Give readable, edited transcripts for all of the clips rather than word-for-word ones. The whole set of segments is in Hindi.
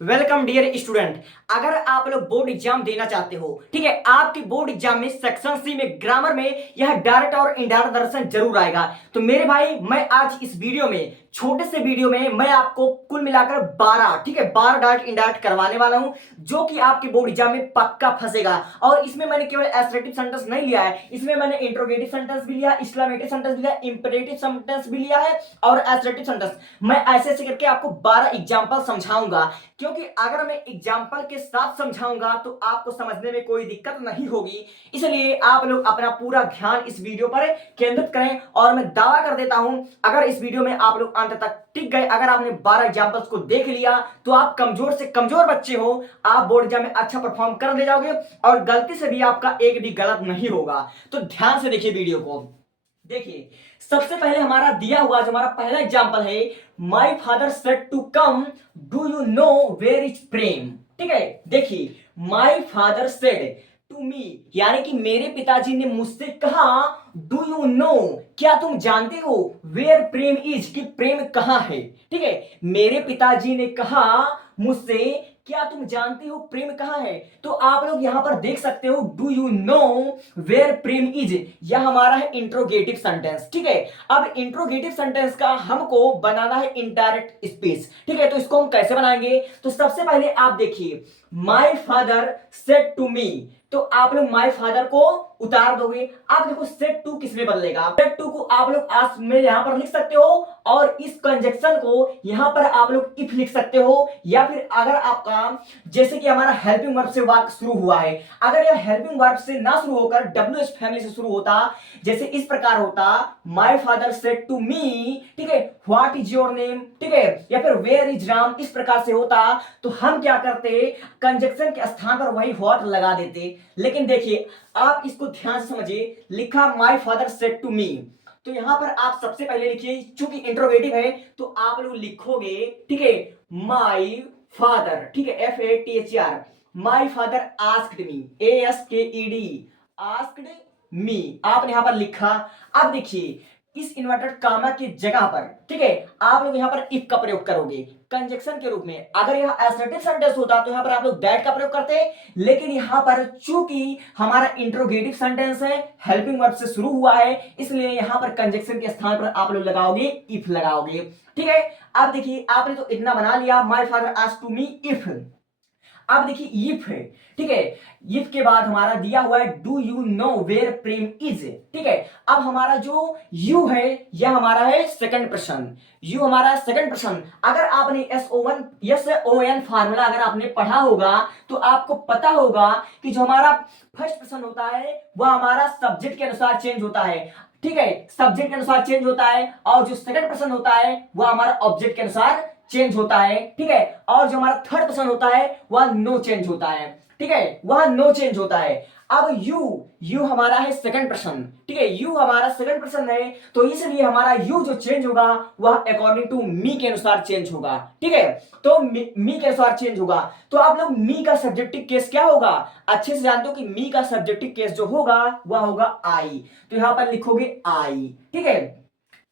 Welcome dear student. अगर आप लोग बोर्ड एग्जाम देना चाहते हो, ठीक है, आपकी बोर्ड एग्जाम में सेक्शन सी में ग्रामर में यह डायरेक्ट और इनडायरेक्ट दर्शन जरूर आएगा। तो मेरे भाई, मैं आज इस वीडियो में, छोटे से वीडियो में, मैं आपको कुल मिलाकर 12, ठीक है, 12 डायरेक्ट इनडायरेक्ट करवाने वाला हूं, जो कि आपके बोर्ड एग्जाम में पक्का फंसेगा। और इसमें मैंने केवल एसरेटिव सेंटेंस नहीं लिया है, इसमें मैंने इंट्रोगेटिव सेंटेंस भी लिया, एक्सक्लेमेटिव सेंटेंस भी लिया, इंपेरेटिव सेंटेंस भी लिया है और एसरेटिव सेंटेंस। मैं ऐसे ऐसे करके आपको 12 एग्जाम्पल समझाऊंगा, क्योंकि अगर मैं एग्जाम्पल के साथ समझाऊंगा तो आपको समझने में कोई दिक्कत नहीं होगी। इसलिए आप लोग अपना पूरा ध्यान इस वीडियो पर केंद्रित करें। और मैं दावा कर देता हूं, अगर इस वीडियो में आप लोग अंत तक टिक गए, अगर आपने 12 एग्जाम्पल्स को देख लिया, तो आप कमजोर से कमजोर बच्चे हो, आप बोर्ड एग्जाम में अच्छा परफॉर्म कर ले जाओगे और गलती से भी आपका एक भी गलत नहीं होगा। तो ध्यान से देखिए वीडियो को। देखिए, सबसे पहले हमारा दिया हुआ जो हमारा पहला एग्जाम्पल है, my father said to come, do you know where is Prem. ठीक है, देखिए, my father said to me, यानी कि मेरे पिताजी ने मुझसे कहा, डू यू नो, क्या तुम जानते हो, वेयर प्रेम इज, कि प्रेम कहां है। ठीक है, मेरे पिताजी ने कहा मुझसे, क्या तुम जानते हो प्रेम कहां है। तो आप लोग यहां पर देख सकते हो, do you know where Prem is, यह हमारा है इंट्रोगेटिव सेंटेंस। ठीक है, अब इंट्रोगेटिव सेंटेंस का हमको बनाना है इनडायरेक्ट स्पीच। ठीक है, तो इसको हम कैसे बनाएंगे, तो सबसे पहले आप देखिए, my father said to me, तो आप लोग माई फादर को उतार दोगे। आप देखो, सेड टू किस में बदलेगा, सेड टू को आप लोग आज में यहां पर लिख सकते हो और इस कंजक्शन को यहां पर आप लोग इफ लिख सकते हो, या फिर अगर आपका, जैसे कि हमारा हेल्पिंग वर्ब से वाक्य शुरू हुआ है, अगर यह हेल्पिंग वर्ब से ना शुरू होकर डब्ल्यूएच फैमिली से शुरू होता, जैसे इस प्रकार होता, my father said to me, ठीक है, व्हाट इज योर नेम, ठीक है, या फिर वेयर इज राम, इस प्रकार से होता, तो हम क्या करते, कंजक्शन के स्थान पर वही व्हाट लगा देते। लेकिन देखिए, आप इसको ध्यान से समझिए, लिखा my father said to me, तो यहां पर आप सबसे पहले लिखिए, चूंकि इंट्रोगेटिव है तो आप लोग लिखोगे, ठीक है, माय फादर, ठीक है, FATHER, my father asked me, ASKED, asked me, आपने यहां पर लिखा। अब देखिए, इस इन्वर्टेड कामा की जगह पर, ठीक है, आप लोग यहां पर इफ का प्रयोग करोगे कंजक्शन के रूप में। अगर यह असर्टिव सेंटेंस होता तो यहां पर आप लोग दैट का प्रयोग करते, लेकिन यहां पर चूंकि हमारा इंट्रोगेटिव सेंटेंस है, हेल्पिंग वर्ब से शुरू हुआ है, इसलिए यहां पर कंजक्शन के स्थान पर आप लोग लगाओगे इफ लगाओगे। ठीक है, अब देखिए, आपने तो इतना बना लिया, my father asked to me if. अब देखिए, इफ है, ठीक है, इफ के बाद हमारा दिया हुआ है, do you know where Prem is. ठीक है, अब हमारा जो यू है, यह हमारा है सेकंड पर्सन, यू हमारा सेकंड पर्सन। अगर आपने SON फार्मूला अगर आपने पढ़ा होगा, तो आपको पता होगा कि जो हमारा फर्स्ट पर्सन होता है वह हमारा सब्जेक्ट के अनुसार चेंज होता है। ठीक है, सब्जेक्ट के अनुसार चेंज होता है, और जो सेकंड पर्सन होता है वह हमारा ऑब्जेक्ट के अनुसार चेंज होता है। ठीक है, और जो हमारा थर्ड पर्सन होता है वह नो चेंज होता है। ठीक है, वह नो चेंज होता है। अब यू हमारा है सेकंड पर्सन, ठीक है, यू हमारा सेकंड पर्सन है, तो इसलिए हमारा यू जो चेंज होगा वह अकॉर्डिंग टू मी के अनुसार चेंज होगा। ठीक है, तो मी के अनुसार चेंज होगा। तो आप लोग मी का सब्जेक्टिव केस क्या होगा, अच्छे से जानते हो कि मी का सब्जेक्टिव केस जो होगा वह होगा आई, तो यहां पर लिखोगे आई। ठीक है,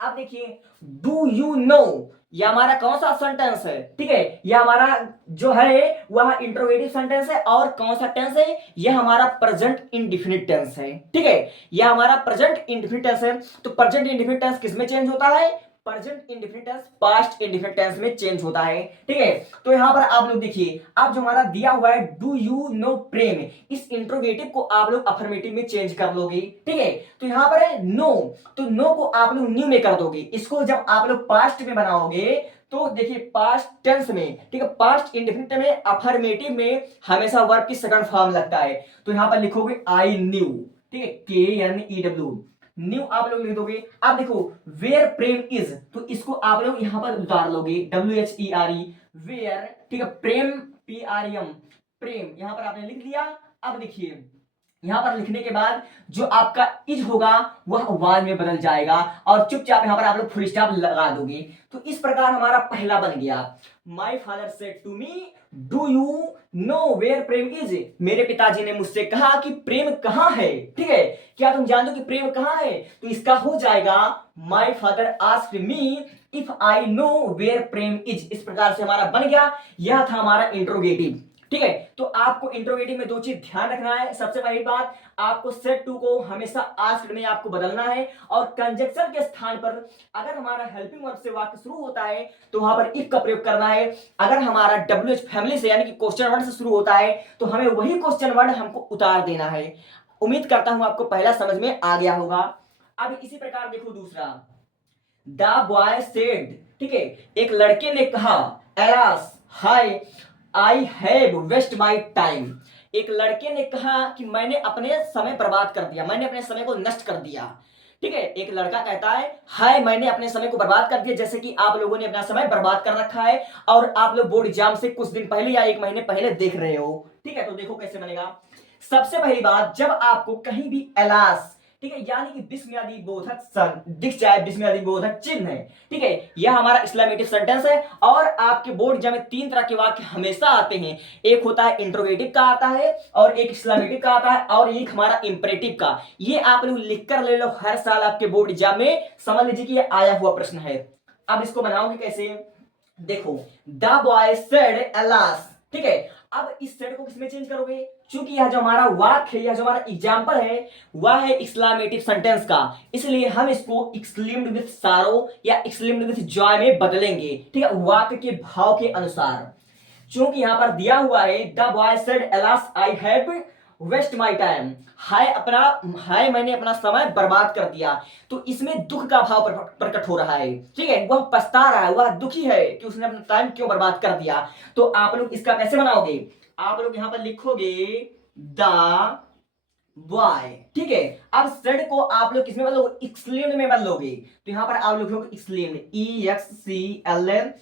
अब देखिए, डू यू नो, यह हमारा कौन सा सेंटेंस है, ठीक है, यह हमारा जो है वह इंट्रोगेटिव सेंटेंस है, और कौन सा टेंस है, यह हमारा प्रेजेंट इंडेफिनिट टेंस है। ठीक है, यह हमारा प्रेजेंट इंडेफिनिट टेंस है। तो प्रेजेंट इंडेफिनिट टेंस किस में चेंज होता है, present indefinite tense past indefinite tense में चेंज होता है। ठीक है, तो यहां पर आप लोग देखिए, अब जो हमारा दिया हुआ है, डू यू नो प्रेम, इस इंट्रोगेटिव को आप लोग अफर्मेटिव में चेंज कर लोगे। ठीक है, तो यहां पर है नो, तो नो को आप लोग न्यू में कर दोगे। इसको जब आप लोग पास्ट में बनाओगे, तो देखिए, पास्ट टेंस में, ठीक है, पास्ट इंडेफिनिट में, अफर्मेटिव में हमेशा वर्ब की सेकंड फॉर्म लगता है, तो यहां पर लिखोगे आई न्यू, ठीक है, KNEW, न्यू आप लोग लिख दोगे। अब देखो, वेयर प्रेम इज, तो इसको आप लोग यहां पर उतार लोगे, WHERE, वेयर, ठीक है, प्रेम, PREM, प्रेम, यहां पर आपने लिख दिया। अब देखिए, यहां पर लिखने के बाद जो आपका इज होगा वह वाज में बदल जाएगा, और चुपचाप यहां पर आप लोग फुल स्टॉप लगा दोगे। तो इस प्रकार हमारा पहला बन गया, my father said to me, do you know where Prem is, मेरे पिताजी ने मुझसे कहा कि प्रेम कहां है। ठीक है, क्या तुम जानते हो कि प्रेम कहां है, तो इसका हो जाएगा, my father asked me if I know where Prem is. इस प्रकार से हमारा बन गया, यह था हमारा इंट्रोगेटिव। ठीक है, तो आपको इंट्रोगेटिव में दो चीज ध्यान रखना है। सबसे पहली बात, आपको सेट टू को हमेशा आस्क्ड में आपको बदलना है, और कंजक्शन के स्थान पर अगर हमारा हेल्पिंग वर्ब से वाक्य शुरू होता है तो वहां पर इफ का प्रयोग करना है। अगर हमारा WH फैमिली से यानी कि क्वेश्चन वर्ड से शुरू होता है तो हमें वही क्वेश्चन वर्ड हमको उतार देना है। उम्मीद करता हूं आपको पहला समझ में आ गया होगा। अब इसी प्रकार देखो दूसरा, द बॉय सेड। ठीक है, एक लड़के ने कहा, एलास हाय I have waste my time. एक लड़के ने कहा कि मैंने अपने समय बर्बाद कर दिया, मैंने अपने समय को नष्ट कर दिया। ठीक है, एक लड़का कहता है हाय मैंने अपने समय को बर्बाद कर दिया, जैसे कि आप लोगों ने अपना समय बर्बाद कर रखा है और आप लोग बोर्ड एग्जाम से कुछ दिन पहले या एक महीने पहले देख रहे हो। ठीक है, तो देखो कैसे बनेगा। सबसे पहली बात, जब आपको कहीं भी एलास, ठीक है, यानी कि विस्मयादि बोधक दिख जाए, विस्मयादि बोधक चिन्ह है, ठीक है, यह हमारा एक्सक्लेमेटिव सेंटेंस है। और आपके बोर्ड एग्जाम में तीन तरह के वाक्य हमेशा आते हैं, एक होता है इंट्रोगेटिव का आता है, और एक एक्सक्लेमेटिव का आता है, और एक हमारा इंपरेटिव का। ये आप लोग लिख कर ले लो, हर साल आपके बोर्ड एग्जाम में समझ लीजिए कि यह आया हुआ प्रश्न है। अब इसको बनाओगे कैसे, देखो, द बॉय सेड एलास। ठीक है, अब इस सेड को किसमें चेंज करोगे, क्योंकि यह जो हमारा वाक्य है, यह जो हमारा एग्जाम्पल है, वह है एक्सक्लेमेटिव सेंटेंस का, इसलिए हम इसको एक्सक्लेम्ड विथ सारो या एक्सक्लेम्ड विथ जॉय में बदलेंगे। ठीक है, वाक्य के भाव के अनुसार। क्योंकि यहां पर दिया हुआ है the boy said alas I have waste my time, हाय मैंने अपना समय बर्बाद कर दिया, तो इसमें दुख का भाव प्रकट हो रहा है। ठीक है, वह पछता रहा है, वह दुखी है कि उसने अपना टाइम क्यों बर्बाद कर दिया। तो आप लोग इसका कैसे बनाओगे, आप लोग यहां पर लिखोगे द बॉय। ठीक है, अब सेड को आप लोग किसमें बदलोगे, एक्सक्लेम्ड में बदलोगे। तो यहां पर आप लोग लिखोगे एक्सक्लेम्ड, EXCLMIED,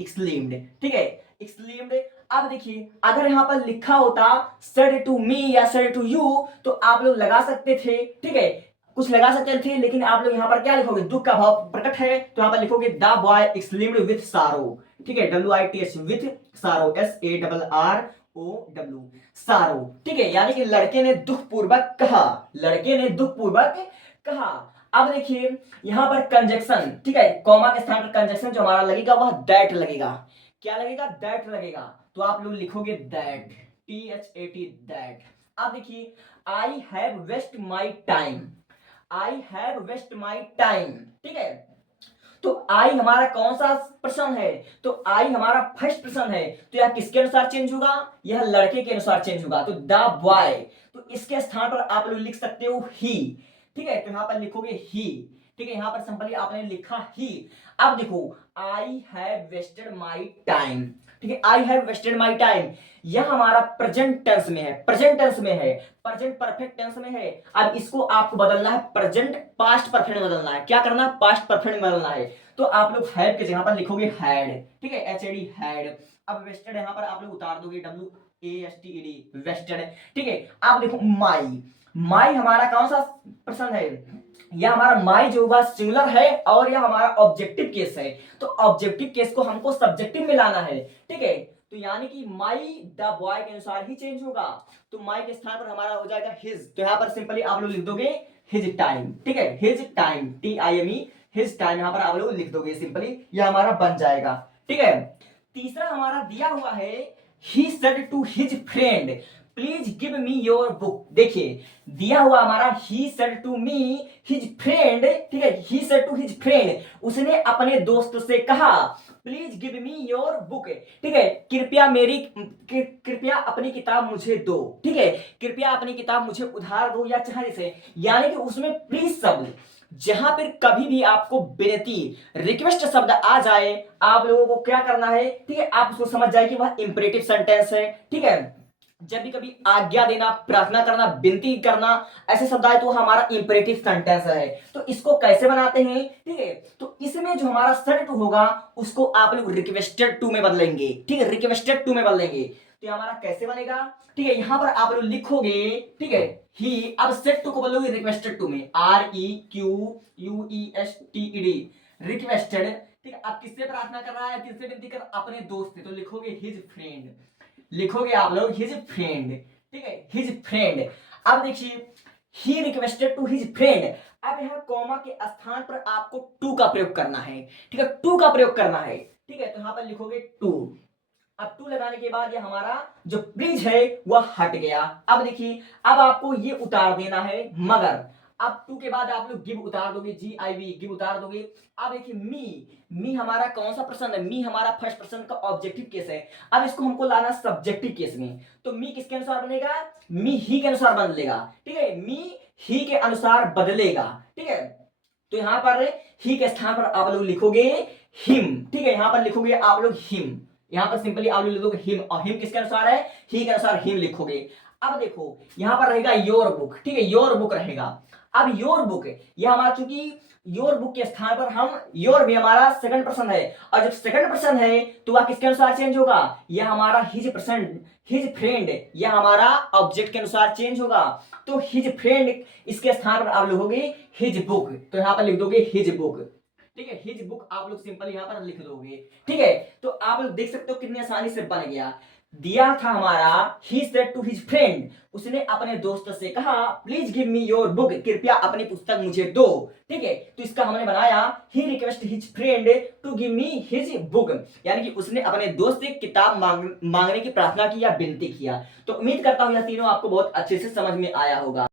एक्सक्लेम्ड। ठीक है, एक्सक्लेम्ड। अब देखिए, अगर यहां पर लिखा होता सेड टू मी या सेड टू यू तो आप लोग लगा सकते थे। ठीक है, कुछ लगा सकते थे, लेकिन आप लोग यहां पर क्या लिखोगे, दुख का भाव प्रकट है, तो यहां पर लिखोगे द बॉय एक्सक्लेम्ड विथ सारो। ठीक है, WITH विथ सारो, SARROW, सारो। ठीक है, यानी कि लड़के ने दुख पूर्वक कहा, लड़के ने दुख पूर्वक कहा। अब देखिए यहां पर कंजक्शन, ठीक है, कॉमा के स्थान पर कंजक्शन जो हमारा लगेगा वह दैट लगेगा। क्या लगेगा, दैट लगेगा। तो आप लोग लिखोगे दैट, THAT, दैट। अब देखिए, I have waste my time, I have waste my time. ठीक है, तो आई हमारा कौन सा प्रश्न है, तो आई हमारा फर्स्ट प्रश्न है, तो यह किसके अनुसार चेंज होगा, यह लड़के के अनुसार चेंज होगा। तो द बॉय, तो इसके स्थान पर आप लोग लिख सकते हो ही। ठीक है, तो यहां पर लिखोगे ही। ठीक है, यहां पर सिंपली आपने लिखा ही। अब देखो, I have wasted my time. ठीक है, I have wasted my time, यह हमारा प्रेजेंट टेंस में है, प्रेजेंट टेंस में है, प्रेजेंट परफेक्ट टेंस में है। अब इसको आपको बदलना है प्रेजेंट पास्ट परफेक्ट में बदलना है। क्या करना है, पास्ट परफेक्ट में बदलना है। तो आप लोग हैव के जगह पर लिखोगे हैड। ठीक है, HAD, हैड। अब वेस्टेड यहां पर आप लोग उतार दोगे, WASTED, वेस्टेड। ठीक है, आप देखो माई, माई हमारा कौन सा प्रश्न है, यह हमारा माई जो हुआ सिंगुलर है, और यह हमारा ऑब्जेक्टिव केस है। तो ऑब्जेक्टिव केस को हमको सब्जेक्टिव में लाना है। ठीक है, तो यानी कि माई द बॉय के अनुसार ही चेंज होगा। तो माई के स्थान पर हमारा हो जाएगा हिज, तो यहां पर सिंपली आप लोग लिख दोगे हिज टाइम। ठीक है, his time, TIME, his time, यहां पर आप लोग लिख दोगे सिंपली, यह हमारा बन जाएगा। ठीक है, तीसरा हमारा दिया हुआ है, he said to his friend please give me your book. देखिए, दिया हुआ हमारा he said to me his friend. ठीक है, he said to his friend, उसने अपने दोस्त से कहा please give me your book. ठीक है, कृपया अपनी किताब मुझे दो। ठीक है, कृपया अपनी किताब मुझे उधार दो या चाहे से, यानी कि उसमें प्लीज शब्द, जहां पर कभी भी आपको विनती, रिक्वेस्ट शब्द आ जाए, आप लोगों को क्या करना है, ठीक है, आप उसको समझ जाए कि वह इंपरेटिव सेंटेंस है। ठीक है, जब भी कभी आज्ञा देना, प्रार्थना करना, विनती करना, ऐसे शब्द आए तो हमारा इंपरेटिव सेंटेंस है। तो इसको कैसे बनाते हैं, ठीक है, तो इसमें जो हमारा सेड टू होगा उसको आप लोग रिक्वेस्टेड टू में बदलेंगे। ठीक है, रिक्वेस्टेड टू में बदलेंगे। तो ये हमारा कैसे बनेगा, ठीक है, यहां पर आप लोग लिखोगे, ठीक है, ही। अब सेड टू को बदलोगे रिक्वेस्टेड टू में, REQUESTED, रिक्वेस्टेड। ठीक है, अब किससे प्रार्थना कर रहा है, किससे विनती कर, अपने दोस्त से, तो लिखोगे हिज फ्रेंड, लिखोगे आप लोग हिज फ्रेंड। ठीक है, हिज फ्रेंड। अब देखिए, he requested to his friend. अब यहाँ कॉमा के स्थान पर आपको टू का प्रयोग करना है, ठीक है, टू का प्रयोग करना है, ठीक है। तो यहाँ पर लिखोगे टू। अब टू लगाने के बाद ये हमारा जो ब्रिज है वह हट गया। अब देखिए, अब आपको ये उतार देना है मगर। अब टू के बाद आप लोग गिव उतार दोगे, GIV गिव उतार दोगे। अब देखिए मी हमारा कौन सा पर्सन है, मी हमारा फर्स्ट पर्सन का ऑब्जेक्टिव केस है। अब इसको हमको लाना सब्जेक्टिव केस में। तो मी किसके अनुसार बनेगा, मी ही के अनुसार बदलेगा, ठीक है, मी ही के अनुसार बदलेगा, ठीक है। तो यहां पर ही के स्थान पर आप लोग लिखोगे हिम, ठीक है, यहां पर लिखोगे आप लोग हिम। यहां पर सिंपली आप लोग लिखोगे हिम, और हिम किसके अनुसार है, ही के अनुसार हिम लिखोगे। अब देखो यहां पर रहेगा योर बुक, ठीक है, योर बुक रहेगा। अब योर बुक ये हमारा, चूंकि योर बुक के स्थान पर हम योर भी हमारा सेकंड पर्सन है, और जब सेकंड पर्सन है तो वह किसके अनुसार चेंज होगा, यह हमारा हिज पर्सन, हिज फ्रेंड, यह हमारा ऑब्जेक्ट के अनुसार चेंज होगा। तो हिज फ्रेंड इसके स्थान पर आप लिखोगे हिज बुक। तो यहां पर लिख दोगे हिज बुक, ठीक है, हिज बुक आप लोग सिंपल यहां पर लिख दोगे, ठीक है। तो आप लोग देख सकते हो कितनी आसानी से बन गया। दिया था हमारा he said to his friend, उसने अपने दोस्त से कहा please give me your book, कृपया अपनी पुस्तक मुझे दो, ठीक है। तो इसका हमने बनाया ही request his friend to give me his book, यानी कि उसने अपने दोस्त से किताब मांगने की प्रार्थना की या विनती किया। तो उम्मीद करता हूं यह तीनों आपको बहुत अच्छे से समझ में आया होगा।